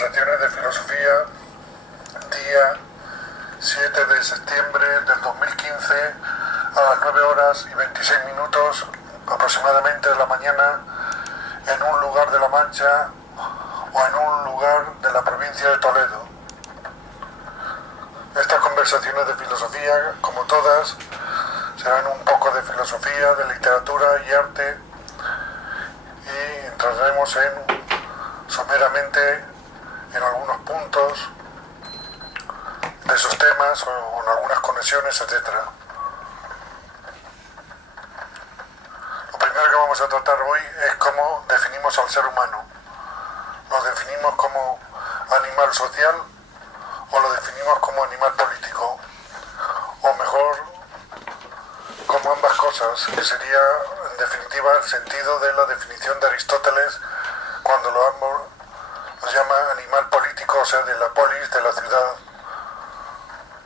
Conversaciones de Filosofía, día 7 de septiembre del 2015, a las 9 horas y 26 minutos aproximadamente de la mañana, en un lugar de La Mancha o en un lugar de la provincia de Toledo. Estas conversaciones de filosofía, como todas, serán un poco de filosofía, de literatura y arte, y entraremos someramente en algunos puntos de esos temas o en algunas conexiones, etc. Lo primero que vamos a tratar hoy es cómo definimos al ser humano. ¿Lo definimos como animal social o lo definimos como animal político? O mejor, como ambas cosas, que sería en definitiva el sentido de la definición de Aristóteles cuando lo llama animal político, o sea, de la polis, de la ciudad.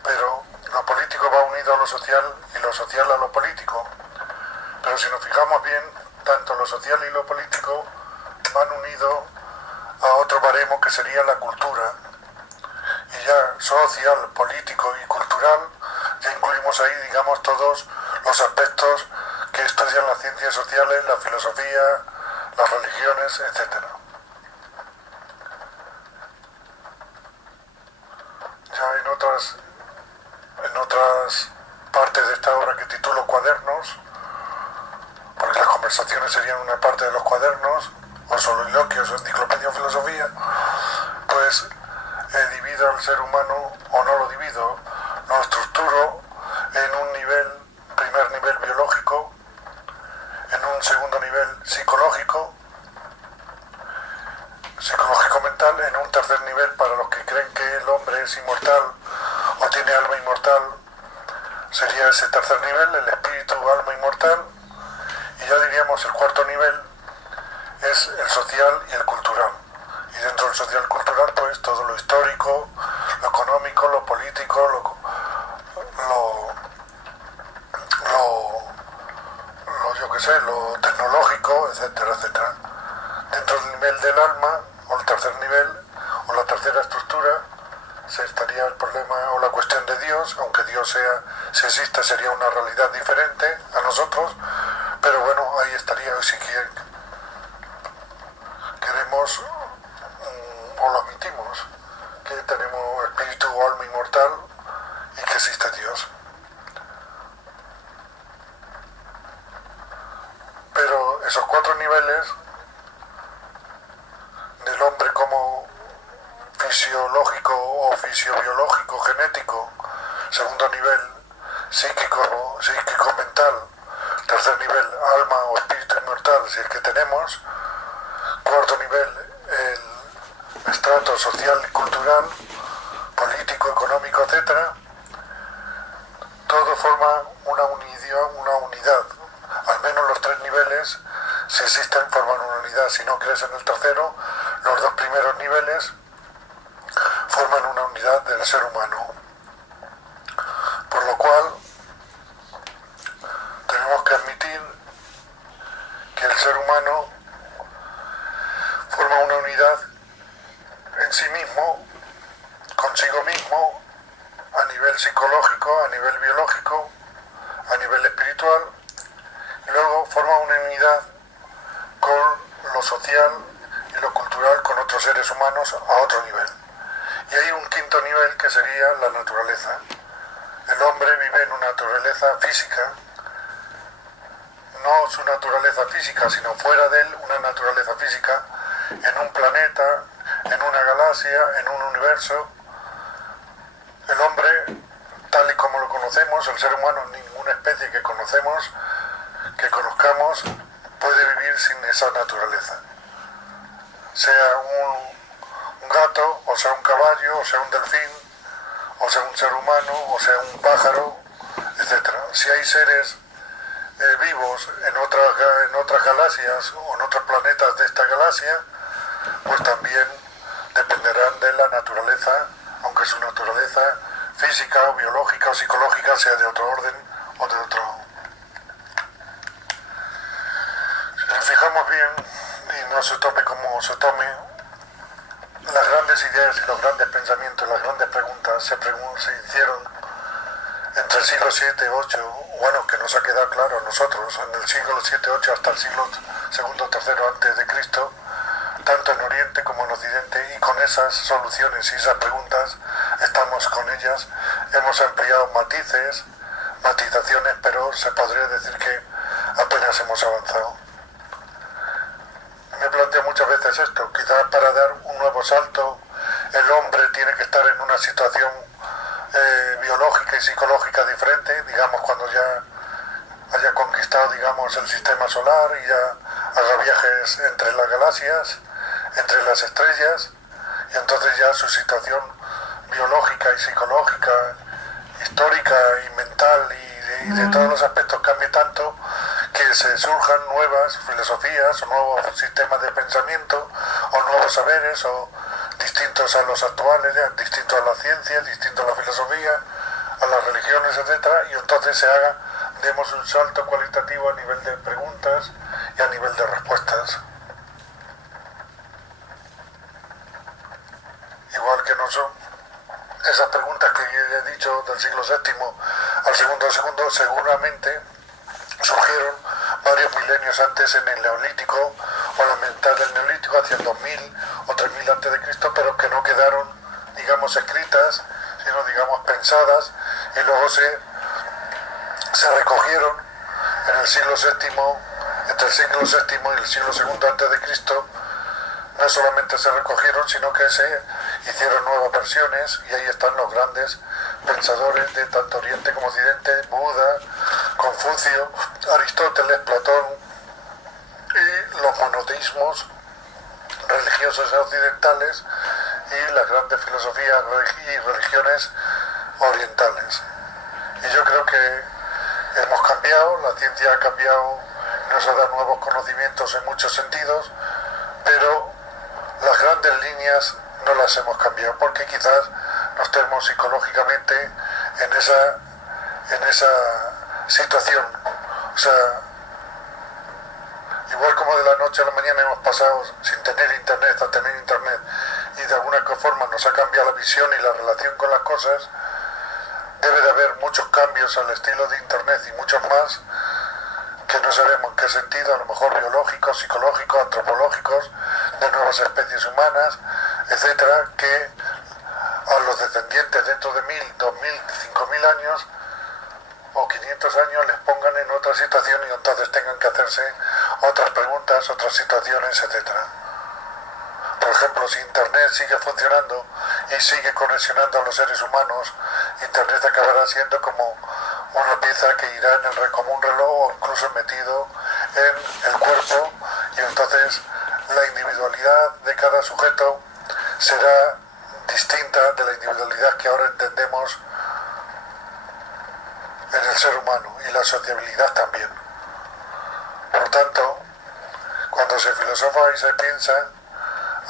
Pero lo político va unido a lo social y lo social a lo político. Pero si nos fijamos bien, tanto lo social y lo político van unidos a otro baremo que sería la cultura. Y ya social, político y cultural, ya incluimos ahí, digamos, todos los aspectos que estudian las ciencias sociales, la filosofía, las religiones, etc. Ya en otras partes de esta obra que titulo Cuadernos, porque las conversaciones serían una parte de los cuadernos, o soliloquios o enciclopedia de filosofía, pues divido al ser humano, o no lo divido, lo estructuro en un primer nivel biológico, en un segundo nivel psicológico mental, en un tercer nivel para los que creen que el hombre es inmortal o tiene alma inmortal, sería ese tercer nivel, el espíritu, alma inmortal, y ya diríamos el cuarto nivel es el social y el cultural. Y dentro del social y cultural, pues todo lo histórico, lo económico, lo político, lo tecnológico, etcétera, etcétera. Dentro del nivel del alma, o el tercer nivel, o la tercera estructura, se estaría el problema o la cuestión de Dios, aunque Dios si existe, sería una realidad diferente a nosotros, pero bueno, ahí estaría, si queremos o lo admitimos, que tenemos espíritu o alma inmortal y que existe Dios. Pero esos cuatro niveles del hombre como fisiológico o fisiobiológico, genético, segundo nivel psíquico mental, tercer nivel alma o espíritu inmortal, si es que tenemos, cuarto nivel el estrato social y cultural, político, económico, etcétera, todo forma una unidad. Al menos los tres niveles, si existen, forman una unidad. Si no crees en el tercero, los dos primeros niveles forman una unidad del ser humano. Por lo cual, tenemos que admitir que el ser humano forma una unidad en sí mismo, consigo mismo, a nivel psicológico, a nivel biológico, a nivel espiritual, y luego forma una unidad con lo social y lo cultural, con otros seres humanos a otro nivel. Y hay un quinto nivel que sería la naturaleza. El hombre vive en una naturaleza física, no su naturaleza física, sino fuera de él una naturaleza física, en un planeta, en una galaxia, en un universo. El hombre, tal y como lo conocemos, el ser humano, ninguna especie que conozcamos, puede vivir sin esa naturaleza. Sea un gato, o sea un caballo, o sea un delfín, o sea un ser humano, o sea un pájaro, etc. Si hay seres vivos en otras galaxias o en otros planetas de esta galaxia, pues también dependerán de la naturaleza, aunque su naturaleza física o biológica o psicológica sea de otro orden o de otro. Si nos fijamos bien, y no se tome como se tome, las grandes ideas y los grandes pensamientos, las grandes preguntas se hicieron entre el siglo VII, VIII, bueno, que nos ha quedado claro a nosotros, en el siglo VII, VIII hasta el siglo II, III antes de Cristo, tanto en Oriente como en Occidente, y con esas soluciones y esas preguntas estamos con ellas. Hemos ampliado matizaciones, pero se podría decir que apenas hemos avanzado. Me planteo muchas veces esto, quizás para dar un nuevo salto el hombre tiene que estar en una situación biológica y psicológica diferente, digamos cuando ya haya conquistado, digamos, el sistema solar y ya haga viajes entre las galaxias, entre las estrellas, y entonces ya su situación biológica y psicológica, histórica y mental y de todos los aspectos cambie tanto que se surjan nuevas filosofías o nuevos sistemas de pensamiento o nuevos saberes o distintos a los actuales, distintos a la ciencia, distintos a la filosofía, a las religiones, etcétera, y entonces demos un salto cualitativo a nivel de preguntas y a nivel de respuestas. Igual que no son esas preguntas que he dicho del siglo VII al segundo, seguramente surgieron varios milenios antes en el Neolítico o en la mitad del Neolítico, hacia el 2000 o 3000 antes de Cristo, pero que no quedaron, digamos, escritas, sino, digamos, pensadas, y luego se recogieron en el siglo VII, entre el siglo VII y el siglo II antes de Cristo. No solamente se recogieron, sino que se hicieron nuevas versiones, y ahí están los grandes pensadores de tanto Oriente como Occidente: Buda, Confucio, Aristóteles, Platón, y los monoteísmos religiosos occidentales y las grandes filosofías y religiones orientales. Y yo creo que hemos cambiado, la ciencia ha cambiado, nos ha dado nuevos conocimientos en muchos sentidos, pero las grandes líneas no las hemos cambiado, porque quizás nos tenemos psicológicamente en esa situación. O sea, igual como de la noche a la mañana hemos pasado sin tener internet a tener internet, y de alguna forma nos ha cambiado la visión y la relación con las cosas, debe de haber muchos cambios al estilo de internet y muchos más que no sabemos en qué sentido, a lo mejor biológicos, psicológicos, antropológicos, de nuevas especies humanas, etcétera, que a los descendientes dentro de 1000, 2000, 5000 años o 500 años les pongan en otra situación y entonces tengan que hacerse otras preguntas, otras situaciones, etcétera. Por ejemplo, si internet sigue funcionando y sigue conexionando a los seres humanos, internet acabará siendo como una pieza que irá como un reloj, o incluso metido en el cuerpo, y entonces la individualidad de cada sujeto será distinta de la individualidad que ahora entendemos en el ser humano, y la sociabilidad también. Por tanto, cuando se filosofa y se piensa,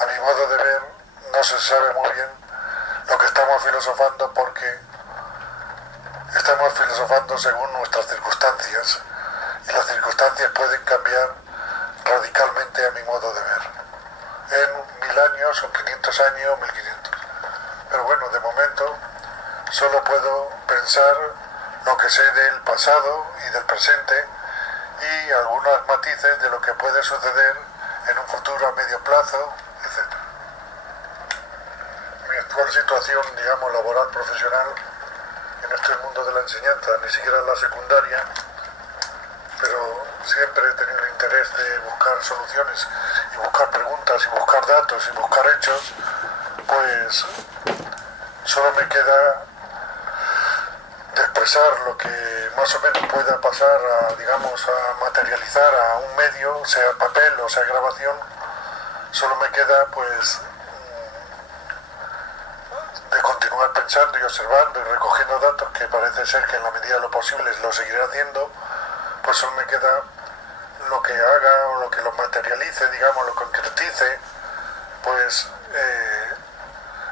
a mi modo de ver, no se sabe muy bien lo que estamos filosofando, porque estamos filosofando según nuestras circunstancias, y las circunstancias pueden cambiar radicalmente a mi modo de ver, en 1000 años o 500 años o 1500. Pero bueno, de momento solo puedo pensar lo que sé del pasado y del presente, y algunos matices de lo que puede suceder en un futuro a medio plazo, etc. Mi actual situación, digamos, laboral, profesional, en este mundo de la enseñanza, ni siquiera en la secundaria, pero siempre he tenido el interés de buscar soluciones y buscar preguntas y buscar datos y buscar hechos, pues solo me queda de expresar lo que más o menos pueda pasar a materializar a un medio, sea papel o sea grabación. Solo me queda pues de continuar pensando y observando y recogiendo datos, que parece ser que en la medida de lo posible lo seguiré haciendo. Pues solo me queda lo que haga o lo que lo materialice, digamos, lo concretice, pues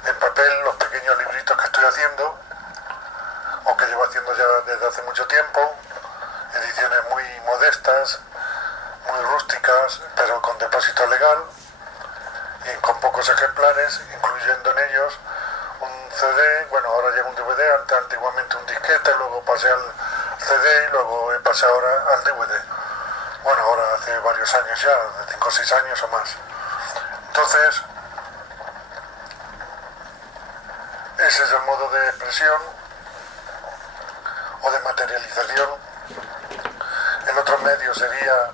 en papel, los pequeños libritos que estoy haciendo, o que llevo haciendo ya desde hace mucho tiempo, ediciones muy modestas, muy rústicas, pero con depósito legal, y con pocos ejemplares, y incluyendo en ellos un CD, bueno, ahora lleva un DVD, antiguamente un disquete, luego pasé al CD y luego he pasado ahora al DVD. Bueno, ahora hace varios años ya, de 5 o 6 años o más. Entonces, ese es el modo de expresión o de materialización. El otro medio sería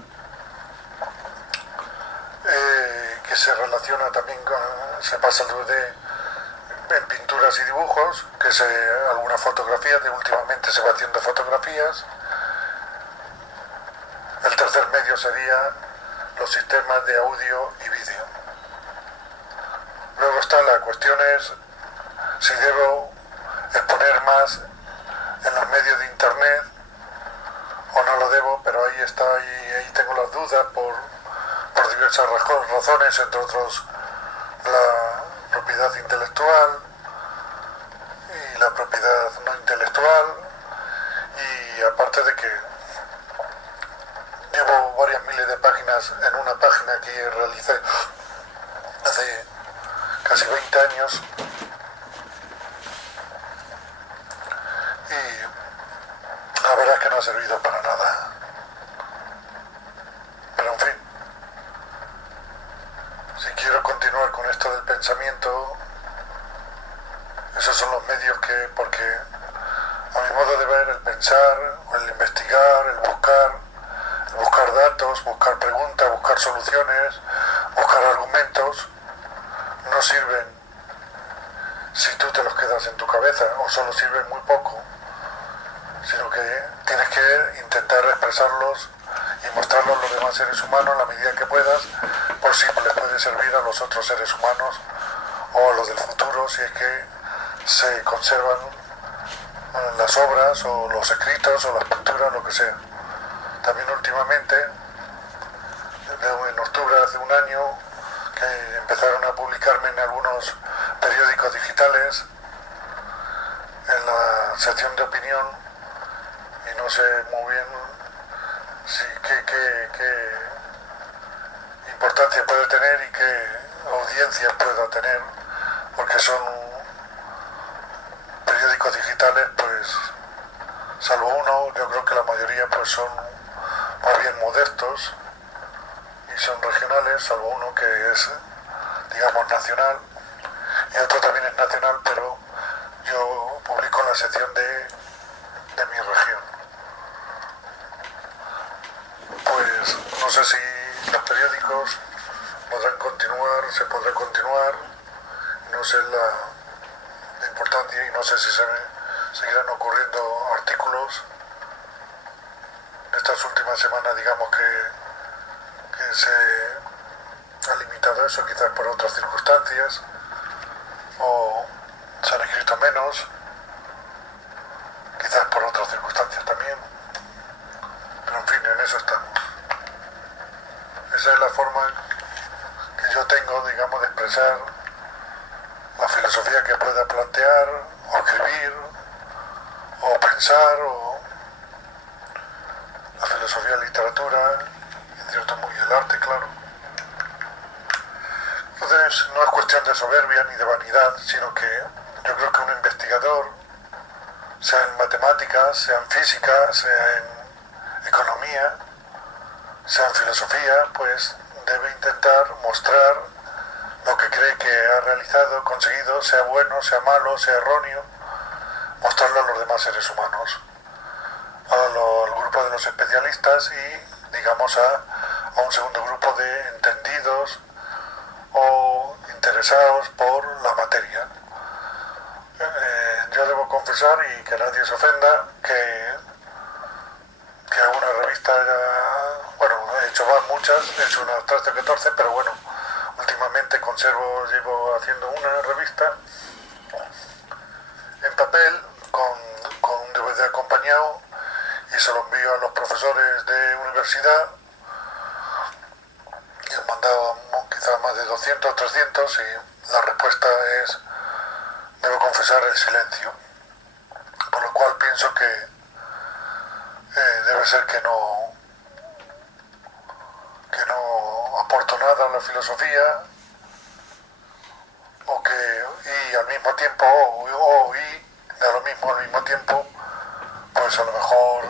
que se relaciona también con, se pasa el DVD en pinturas y dibujos, que es alguna fotografía, de últimamente se va haciendo fotografías. El tercer medio sería los sistemas de audio y vídeo. Luego está la cuestión es si debo exponer más en los medios de internet o no lo debo, pero ahí está, ahí tengo las dudas por diversas razones, entre otros la propiedad intelectual y la propiedad no intelectual, y aparte de que llevo varias miles de páginas en una página que realicé hace casi 20 años y la verdad es que no ha servido para nada. Pero en fin, si quiero continuar con esto del pensamiento, esos son los medios que, porque a mi modo de ver, el pensar, el investigar, el buscar datos, buscar preguntas, buscar soluciones, buscar argumentos, no sirven si tú te los quedas en tu cabeza, o solo sirven muy poco, sino que tienes que intentar expresarlos y mostrarlos a los demás seres humanos en la medida que puedas, por si les puede servir a los otros seres humanos o a los del futuro, si es que se conservan las obras o los escritos o las pinturas, lo que sea. También últimamente, en octubre de hace un año, que empezaron a publicarme en algunos periódicos digitales, en la sección de opinión, y no sé muy bien si, qué importancia puede tener y qué audiencia pueda tener, porque son periódicos digitales, pues, salvo uno, yo creo que la mayoría pues son más bien modestos y son regionales, salvo uno que es, digamos, nacional, y otro también es nacional, pero yo publico en la sección de mi región. Pues no sé si los periódicos podrán continuar, se podrá continuar, no sé la importancia, y no sé si seguirán ocurriendo artículos. Estas últimas semanas, digamos que se ha limitado eso, quizás por otras circunstancias, o se han escrito menos, quizás por otras circunstancias también, pero en fin, en eso estamos. Esa es la forma que yo tengo, digamos, de expresar la filosofía que pueda plantear, o escribir, o pensar, o la filosofía, la literatura, en cierto modo, y el arte, claro. Entonces, no es cuestión de soberbia ni de vanidad, sino que yo creo que un investigador, sea en matemáticas, sea en física, sea en economía, sea en filosofía, pues debe intentar mostrar lo que cree que ha realizado, conseguido, sea bueno, sea malo, sea erróneo, mostrarlo a los demás seres humanos, al grupo de los especialistas y, digamos, a un segundo grupo de entendidos o interesados por la materia. Yo debo confesar, y que nadie se ofenda, que hago una revista, bueno, he hecho muchas, he hecho unas 13 o 14, pero bueno, últimamente llevo haciendo una revista en papel con un DVD acompañado, y se lo envío a los profesores de universidad, y he mandado quizás más de 200 o 300, y la respuesta es, debo confesar, el silencio, por lo cual pienso que debe ser que no aporto nada a la filosofía, al mismo tiempo, y da lo mismo al mismo tiempo, pues a lo mejor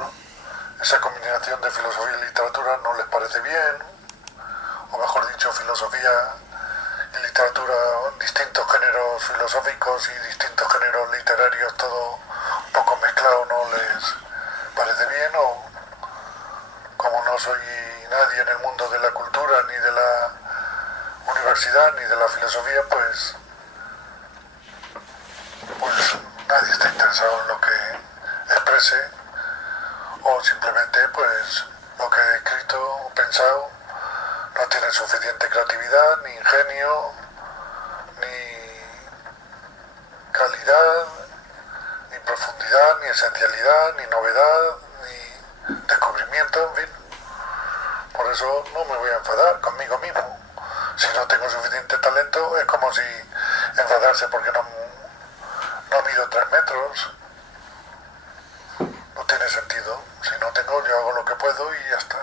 esa combinación de filosofía y literatura no les parece bien, o mejor dicho, filosofía y literatura, distintos géneros filosóficos y distintos géneros literarios, todo un poco mezclado, no les parece bien, o como no soy nadie en el mundo de la cultura, ni de la universidad, ni de la filosofía, pues nadie está interesado en lo que exprese, o simplemente pues lo que he escrito o pensado no tiene suficiente creatividad, ni ingenio, ni calidad, ni profundidad, ni esencialidad, ni novedad, ni descubrimiento, en fin. Por eso no me voy a enfadar conmigo mismo. Si no tengo suficiente talento, es como si enfadarse porque no mido 3 metros. No tiene sentido. Si no tengo, yo hago lo que puedo y ya está.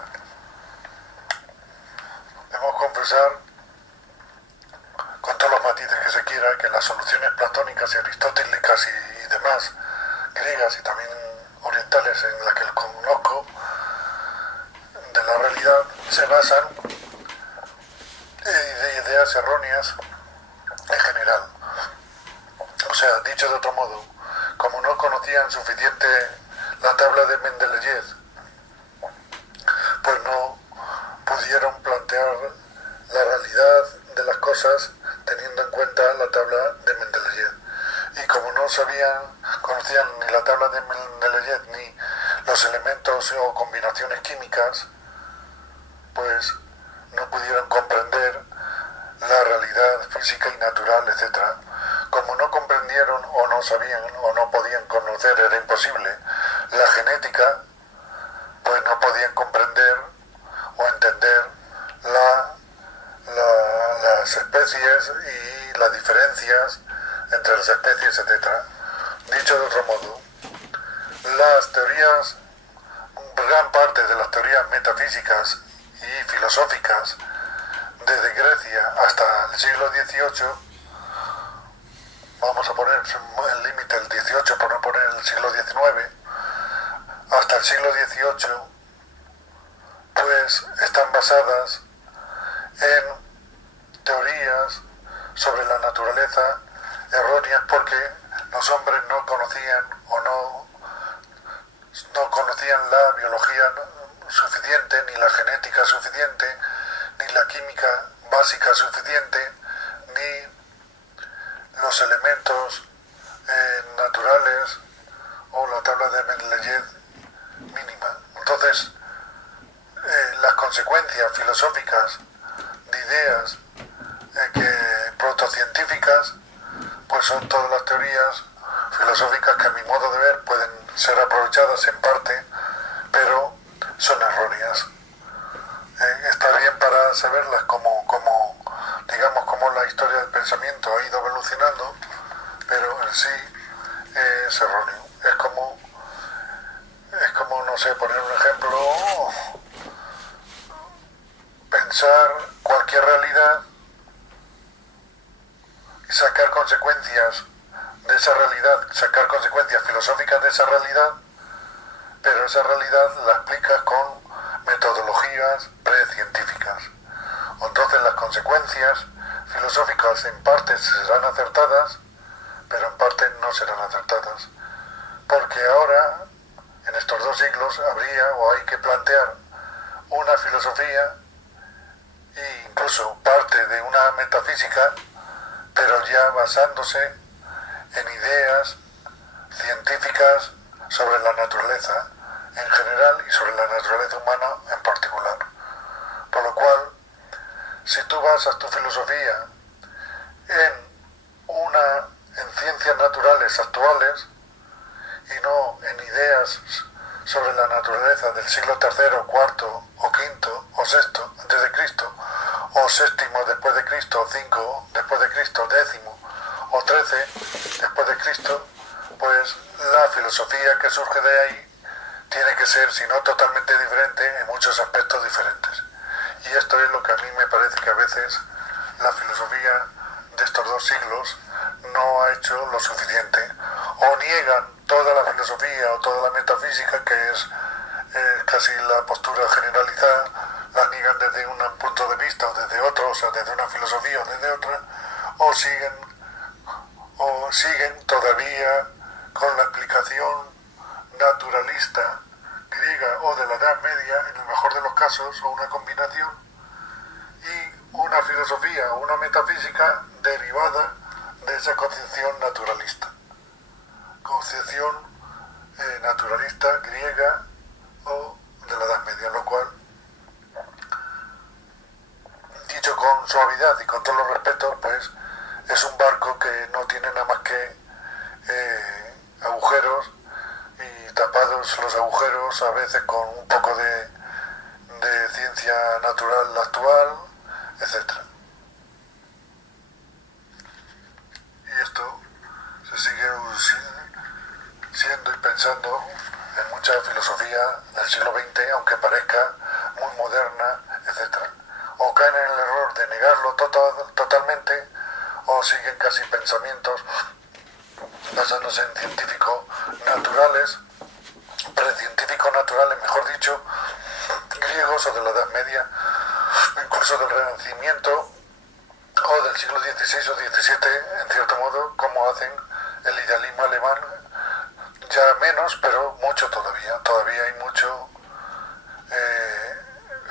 Debemos confesar, con todos los matices que se quiera, que las soluciones platónicas y aristotélicas y demás, griegas y también orientales en las que conozco, de la realidad, se basan en ideas erróneas en general. O sea, dicho de otro modo, como no conocían suficiente la tabla de Mendeleev, pues no pudieron plantear la realidad de las cosas teniendo en cuenta la tabla de Mendeleev. Y como no conocían ni la tabla de Mendeleev ni los elementos o combinaciones químicas, pues no pudieron comprender la realidad física y natural, etc. Como no comprendieron o no sabían o no podían conocer, era imposible, la genética, pues no podían comprender o entender las especies y las diferencias entre las especies, etc. Dicho de otro modo, las teorías, gran parte de las teorías metafísicas y filosóficas desde Grecia hasta el siglo XVIII, vamos a poner el límite el XVIII por no poner el siglo XIX, hasta el siglo XVIII, pues están basadas en teorías sobre la naturaleza erróneas porque los hombres no conocían o no conocían la biología suficiente, ni la genética suficiente, ni la química básica suficiente, ni los elementos naturales o la tabla de Mendeleev mínima. Entonces, las consecuencias filosóficas de ideas protocientíficas, pues son todas las teorías filosóficas que a mi modo de ver pueden ser aprovechadas en parte, pero son erróneas. Está bien para saberlas digamos, como la historia del pensamiento ha ido evolucionando, pero en sí es erróneo. Es como, no sé, poner un ejemplo, pensar cualquier realidad y sacar consecuencias de esa realidad, sacar consecuencias filosóficas de esa realidad, pero esa realidad la explicas con metodologías precientíficas. Entonces las consecuencias filosóficas en parte serán acertadas, pero en parte no serán acertadas. Porque ahora, en estos 2 siglos, habría o hay que plantear una filosofía e incluso parte de una metafísica, pero ya basándose en ideas científicas sobre la naturaleza en general y sobre la naturaleza humana en particular. Por lo cual, si tú basas tu filosofía en ciencias naturales actuales y no en ideas sobre la naturaleza del siglo III, IV o V o VI antes de Cristo, o VII después de Cristo, o V después de Cristo, X o XIII después de Cristo, pues la filosofía que surge de ahí tiene que ser, si no totalmente diferente, en muchos aspectos diferentes. Y esto es lo que a mí me parece que a veces la filosofía de estos 2 siglos no ha hecho lo suficiente, o niegan toda la filosofía o toda la metafísica, que es casi la postura generalizada, la niegan desde un punto de vista o desde otro, o sea, desde una filosofía o desde otra, o siguen todavía con la explicación naturalista griega o de la Edad Media, en el mejor de los casos, o una combinación, y una filosofía o una metafísica derivada de esa concepción naturalista. Concepción naturalista griega o de la Edad Media, lo cual, dicho con suavidad y con todos los respetos, pues es un barco que no tiene nada más que agujeros, y tapados los agujeros a veces con un poco de ciencia natural actual, etc. Y esto se sigue siendo y pensando en mucha filosofía del siglo XX, aunque parezca muy moderna, etc. O caen en el error de negarlo totalmente, o siguen casi pensamientos basándose en científicos naturales, precientíficos naturales, mejor dicho, griegos o de la Edad Media, incluso del Renacimiento o del siglo XVI o XVII, en cierto modo, como hacen el idealismo alemán, ya menos, pero mucho todavía. Todavía hay mucho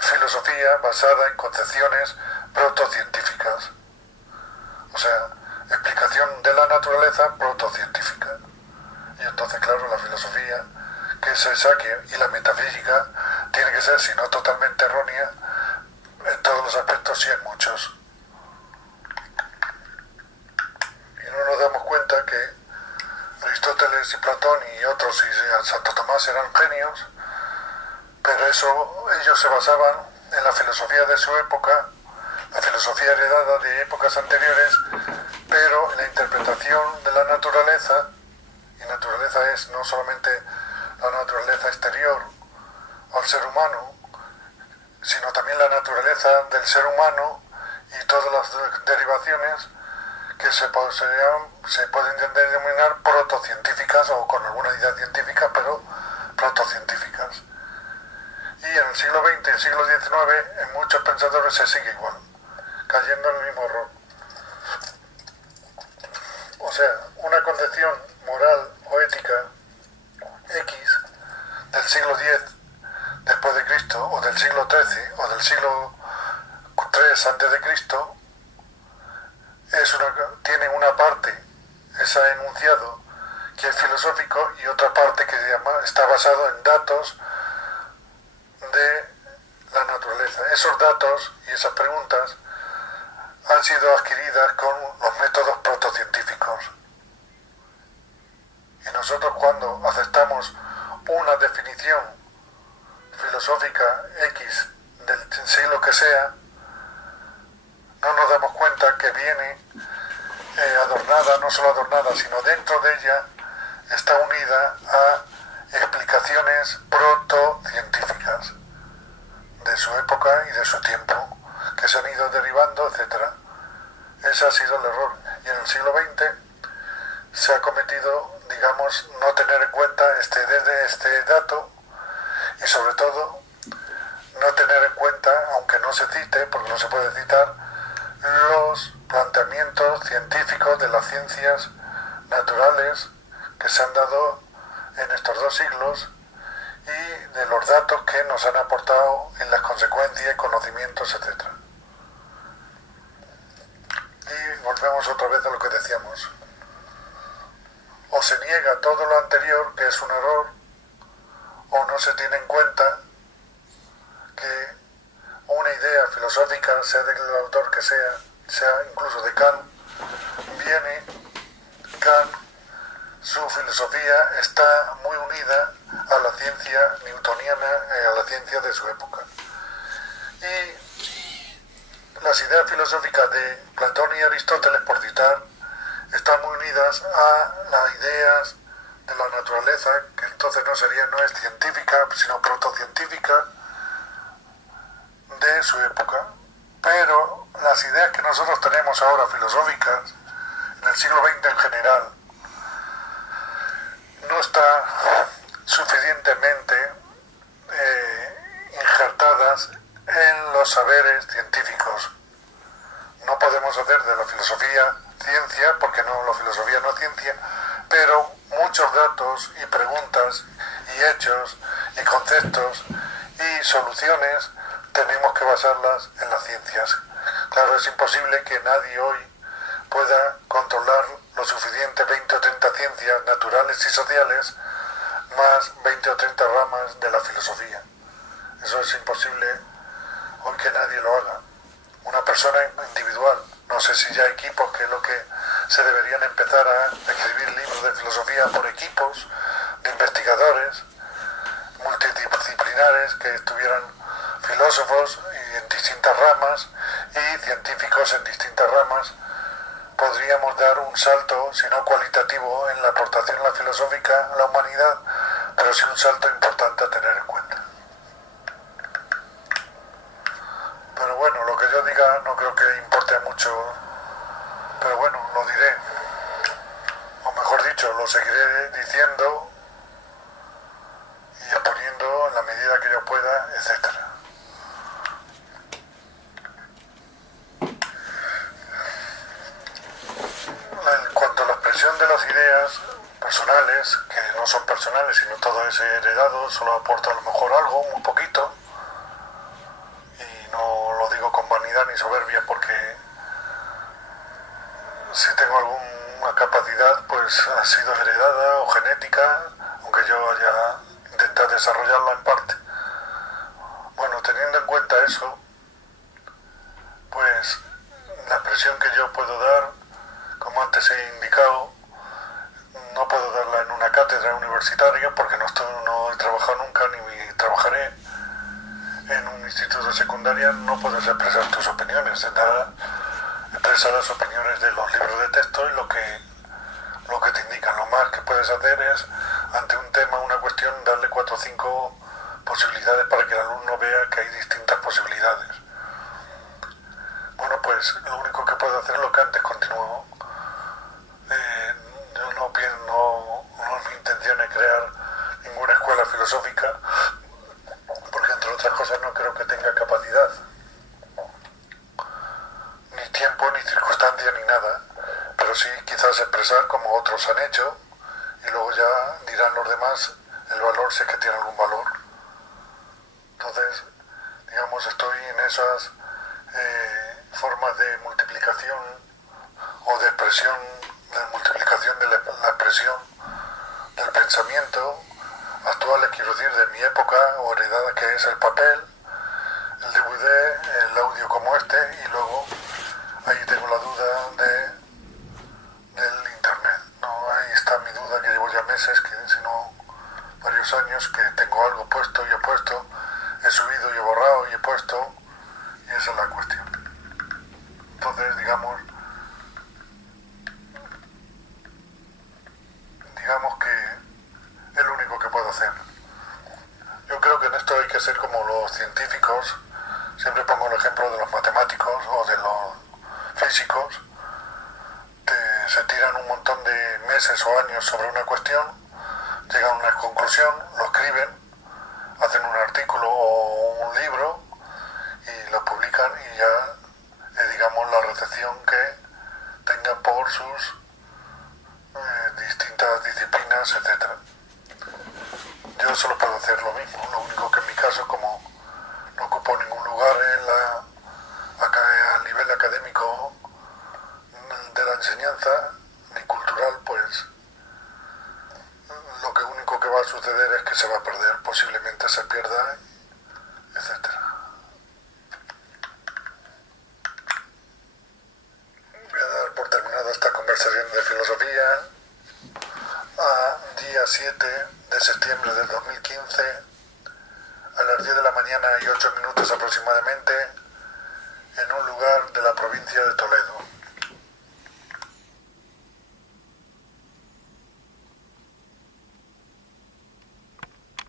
filosofía basada en concepciones protocientíficas, o sea, explicación de la naturaleza protocientífica. Y entonces, claro, la filosofía que se saque y la metafísica tiene que ser, si no totalmente errónea, en todos los aspectos, sí en muchos. Y no nos damos cuenta que Aristóteles y Platón y otros y Santo Tomás eran genios, pero ellos se basaban en la filosofía de su época, la filosofía heredada de épocas anteriores, pero en la interpretación de la naturaleza, y naturaleza es no solamente la naturaleza exterior al ser humano, sino también la naturaleza del ser humano y todas las derivaciones que se pueden denominar protocientíficas o con alguna idea científica, pero protocientíficas. Y en el siglo XX y el siglo XIX en muchos pensadores se sigue igual, cayendo en el mismo error. O sea, una concepción moral o ética X del siglo X después de Cristo, o del siglo XIII, o del siglo III antes de Cristo, tiene una parte, ese enunciado, que es filosófico, y otra parte que está basado en datos de la naturaleza. Esos datos y esas preguntas han sido adquiridas con los métodos protocientíficos. Y nosotros, cuando aceptamos una definición filosófica X del siglo que sea, no nos damos cuenta que viene adornada, no solo adornada, sino dentro de ella está unida a explicaciones protocientíficas de su época y de su tiempo, que se han ido derivando, etc. Ese ha sido el error. Y en el siglo XX se ha cometido, digamos, no tener en cuenta este dato, y sobre todo no tener en cuenta, aunque no se cite, porque no se puede citar, los planteamientos científicos de las ciencias naturales que se han dado en estos 2 siglos, y de los datos que nos han aportado en las consecuencias, conocimientos, etc. Y volvemos otra vez a lo que decíamos. O se niega todo lo anterior, que es un error, o no se tiene en cuenta que una idea filosófica, sea del autor que sea incluso de Kant, Kant, su filosofía está muy unida a la ciencia newtoniana, a la ciencia de su época. Y las ideas filosóficas de Platón y Aristóteles, por citar, están muy unidas a las ideas de la naturaleza, que entonces no es científica, sino protocientífica, de su época. Pero las ideas que nosotros tenemos ahora filosóficas, en el siglo XX en general, no está suficientemente injertadas en los saberes científicos. No podemos hacer de la filosofía ciencia, porque no, la filosofía no es ciencia, pero muchos datos y preguntas y hechos y conceptos y soluciones tenemos que basarlas en las ciencias. Claro, es imposible que nadie hoy pueda controlar lo suficiente 20 o 30 ciencias naturales y sociales más 20 o 30 ramas de la filosofía. Eso es imposible hoy que nadie lo haga. Una persona individual, no sé si ya equipos, que es lo que se deberían empezar a escribir libros de filosofía por equipos de investigadores multidisciplinares que estuvieran filósofos y en distintas ramas y científicos en distintas ramas. Podríamos dar un salto, si no cualitativo, en la aportación la filosófica a la humanidad, pero sí un salto importante a tener en cuenta. Pero bueno, lo que yo diga no creo que importe mucho, pero bueno, lo diré, o mejor dicho, lo seguiré diciendo y exponiendo en la medida que yo pueda, etcétera. En cuanto a la expresión de las ideas personales, que no son personales, sino todo es heredado, solo aporto a lo mejor algo, muy poquito, y no lo digo con vanidad ni soberbia, porque si tengo alguna capacidad, pues ha sido heredada o genética, aunque yo haya intentado desarrollarla en parte. Bueno, teniendo en cuenta eso, pues la expresión que yo puedo dar, como antes he indicado, no puedo darla en una cátedra universitaria porque no he trabajado nunca ni trabajaré en un instituto de secundaria. No puedes expresar tus opiniones, expresar las opiniones de los libros de texto y lo que te indican. Lo más que puedes hacer es, ante un tema, una cuestión, darle 4 o 5 posibilidades para que el alumno vea que hay distintas posibilidades. Bueno, pues lo único que puedo hacer es lo que antes continuó. Yo no es mi intención es crear ninguna escuela filosófica, porque entre otras cosas no creo que tenga capacidad, ni tiempo, ni circunstancia, ni nada, pero sí quizás expresar como otros han hecho, y luego ya dirán los demás el valor, si es que tiene algún valor. Entonces, digamos, estoy en esas formas de multiplicación o de expresión, de multiplicación de la expresión del pensamiento actual, quiero decir, de mi época o heredada, que es el papel, el DVD, el audio como este, y luego ahí tengo la duda del internet. No, ahí está mi duda, que llevo ya meses, que si no varios años, que tengo algo puesto y he puesto, he subido y he borrado y he puesto, y esa es la cuestión. Entonces, digamos que es lo único que puedo hacer. Yo creo que en esto hay que ser como los científicos. Siempre pongo el ejemplo de los matemáticos o de los físicos, que se tiran un montón de meses o años sobre una cuestión, llegan a una conclusión, lo escriben, hacen un artículo o un libro y lo publican, y ya digamos la recepción que tengan por sus distintas disciplinas, etcétera. Yo solo puedo hacer lo mismo, lo único que en mi caso, como no ocupo ningún lugar a nivel académico de la enseñanza ni cultural, pues lo que único que va a suceder es que se va a perder, posiblemente se pierda, etcétera. Voy a dar por terminada esta conversación de filosofía a día 7 de septiembre del 2015, a las 10 de la mañana y 8 minutos aproximadamente, en un lugar de la provincia de Toledo.